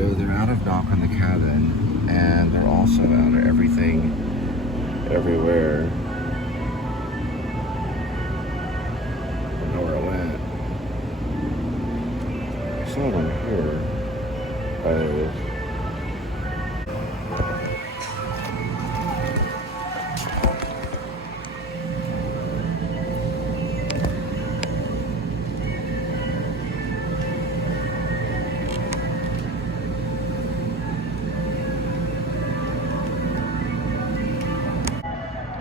So they're out of dock on the cabin, and they're also out of everything, everywhere. I don't know where it went. I saw one here. There it is.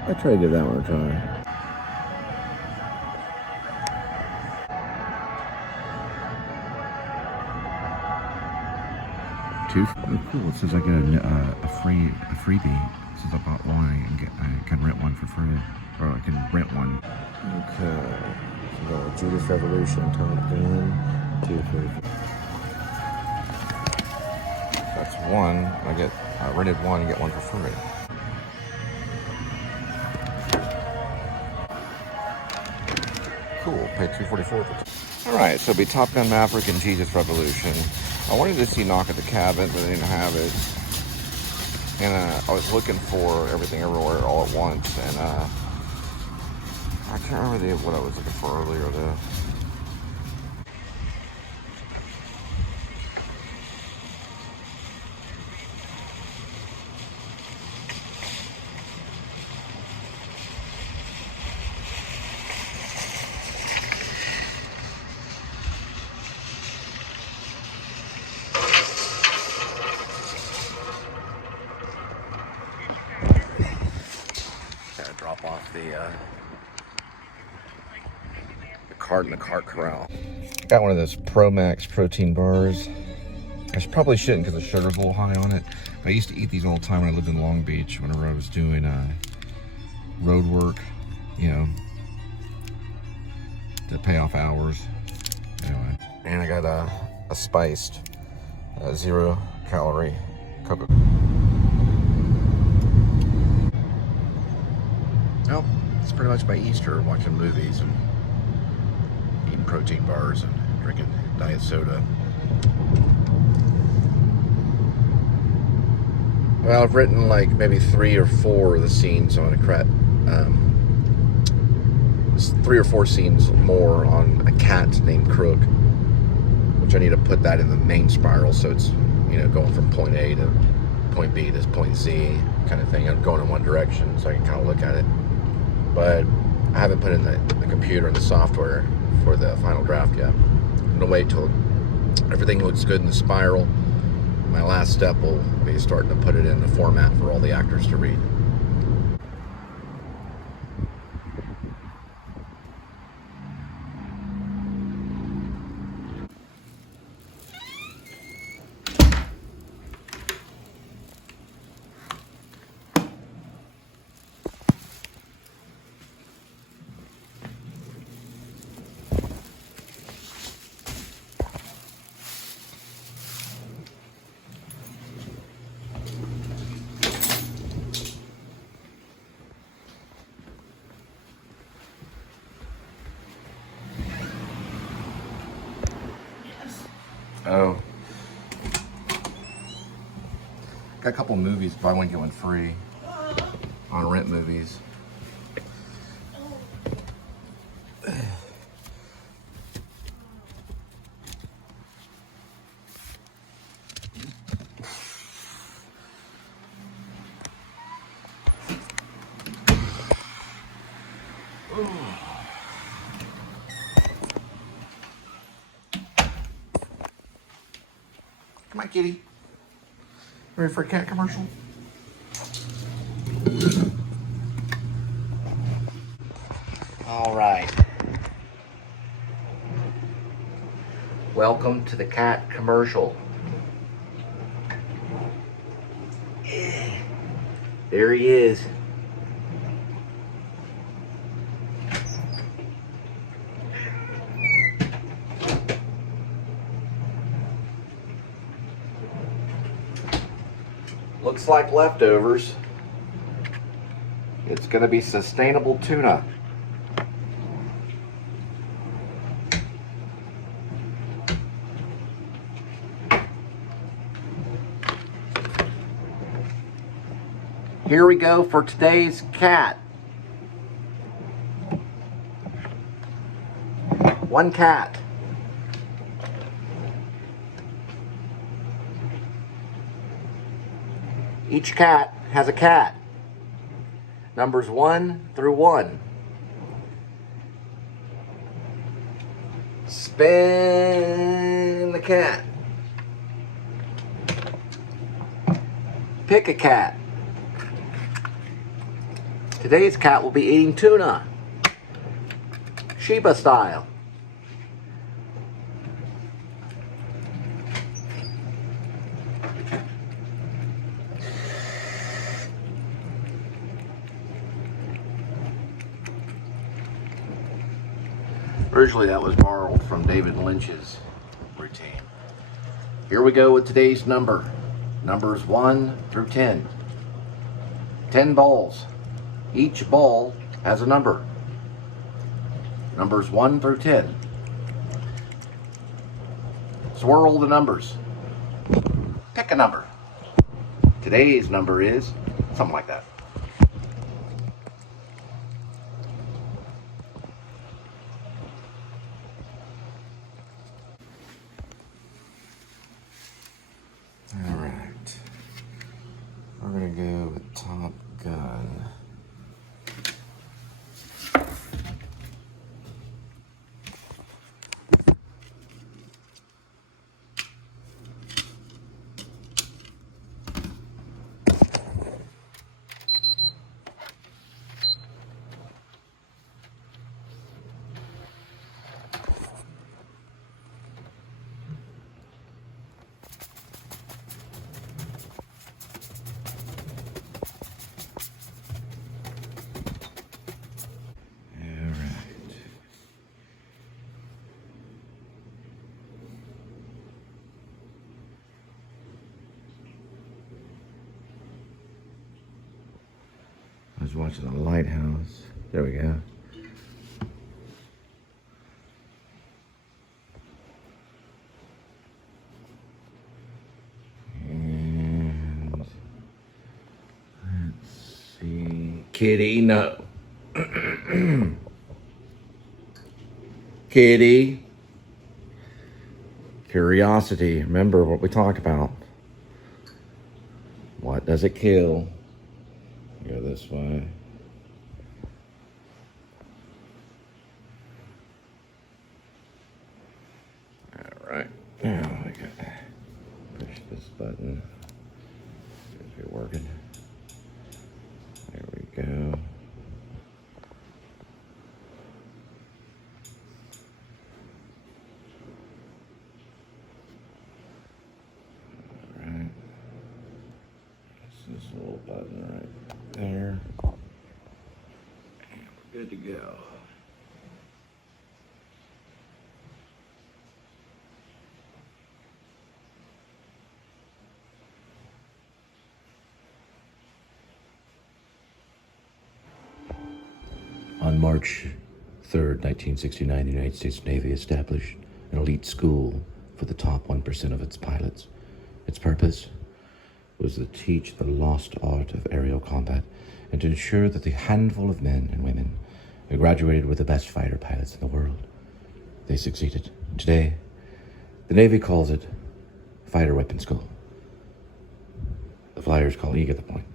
I try to give that one a try. Oh, cool. It says I get a freebie. It says I bought one, I can rent one for free, or I can rent one. Okay. So Judas Revolution, Top Gun, 244. That's one. I rented one and get one for free. Cool, paid $244 for it. Alright, so it'll be Top Gun Maverick and Jesus Revolution. I wanted to see Knock at the Cabin, but they didn't have it. And I was looking for Everything Everywhere All at Once, and I can't remember what I was looking for earlier though. Gotta drop off the cart in the cart corral. Got one of those Pro Max protein bars. I probably shouldn't because the sugar's a little high on it. I used to eat these all the time when I lived in Long Beach, whenever I was doing road work, you know, to pay off hours. Anyway. And I got a spiced 0-calorie Coca. Well, it's pretty much by Easter, watching movies and eating protein bars and drinking diet soda. Well, I've written like maybe 3 or 4 of the scenes on a 3 or 4 scenes more on a cat named Crook, which I need to put that in the main spiral, so it's, you know, going from point A to point B to point Z kind of thing. I'm going in one direction, so I can kind of look at it. But I haven't put in the computer and the software for the final draft yet. I'm gonna wait till everything looks good in the spiral. My last step will be starting to put it in the format for all the actors to read. Oh. Got a couple movies, buy one, get one free on Rent Movies. Come on, kitty. Ready for a cat commercial? All right. Welcome to the cat commercial. There he is. Looks like leftovers. It's going to be sustainable tuna. Here we go for today's cat. One cat. Each cat has a cat. Numbers 1 through 1. Spin the cat. Pick a cat. Today's cat will be eating tuna, Sheba style. Originally that was borrowed from David Lynch's routine. Here we go with today's number. Numbers 1 through 10. 10 balls. Each ball has a number. Numbers 1 through 10. Swirl the numbers. Pick a number. Today's number is something like that. All right. We're going to go with Top Gun. I was watching The Lighthouse. There we go. And let's see. Kitty, no. Kitty. Curiosity. Remember what we talk about. What does it kill? Go this way. All right. Now I gotta push this button. Is it working? There we go. All right. This little button right there. Good to go. On March 3rd, 1969, the United States Navy established an elite school for the top 1% of its pilots. Its purpose was to teach the lost art of aerial combat and to ensure that the handful of men and women who graduated were the best fighter pilots in the world. They succeeded. Today, the Navy calls it Fighter Weapon School. The Flyers call eager the point.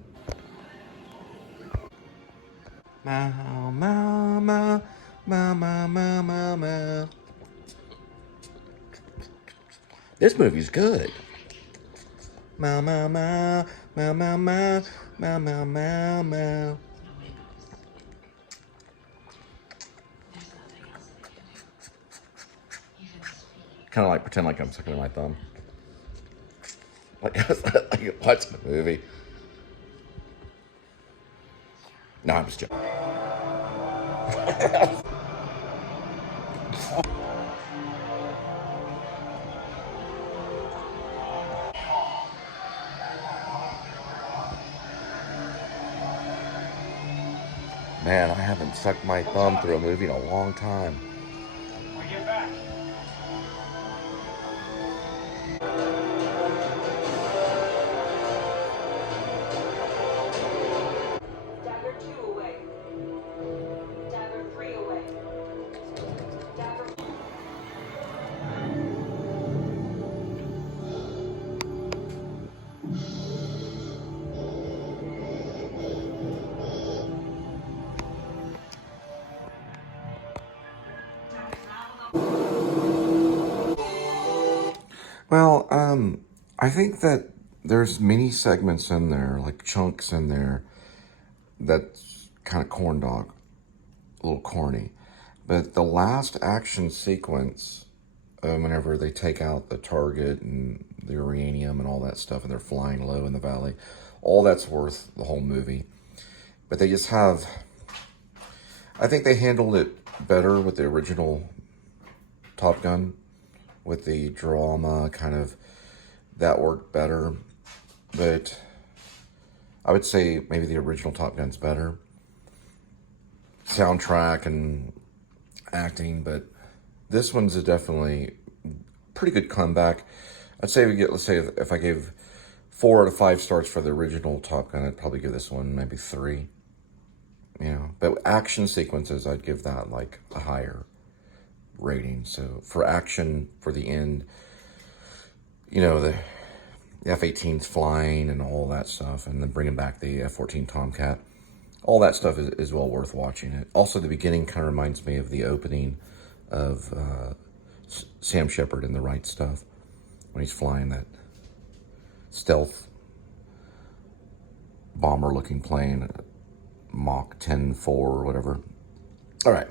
Meow, meow, meow, meow, meow, meow, meow, meow. This movie's good. Meow, meow, meow, meow, meow, meow, meow, meow, meow, meow. Kind of like pretend like I'm sucking my thumb. Like watch the movie. No, I'm just joking. Man, I haven't sucked my thumb through a movie in a long time. I think that there's many segments in there, like chunks in there, that's kind of corn dog, a little corny. But the last action sequence, whenever they take out the target and the uranium and all that stuff, and they're flying low in the valley, all that's worth the whole movie. But they just have, I think they handled it better with the original Top Gun, with the drama kind of, that worked better. But I would say maybe the original Top Gun's better. Soundtrack and acting, but this one's a definitely pretty good comeback. I'd say we get, let's say if I gave 4 out of 5 stars for the original Top Gun, I'd probably give this one maybe 3. You know, but action sequences, I'd give that like a higher rating. So for action, for the end, you know, the F-18's flying and all that stuff, and then bringing back the F-14 Tomcat, all that stuff is well worth watching it. Also, the beginning kind of reminds me of the opening of Sam Shepard in The Right Stuff, when he's flying that stealth bomber-looking plane, Mach 10-4 or whatever. All right.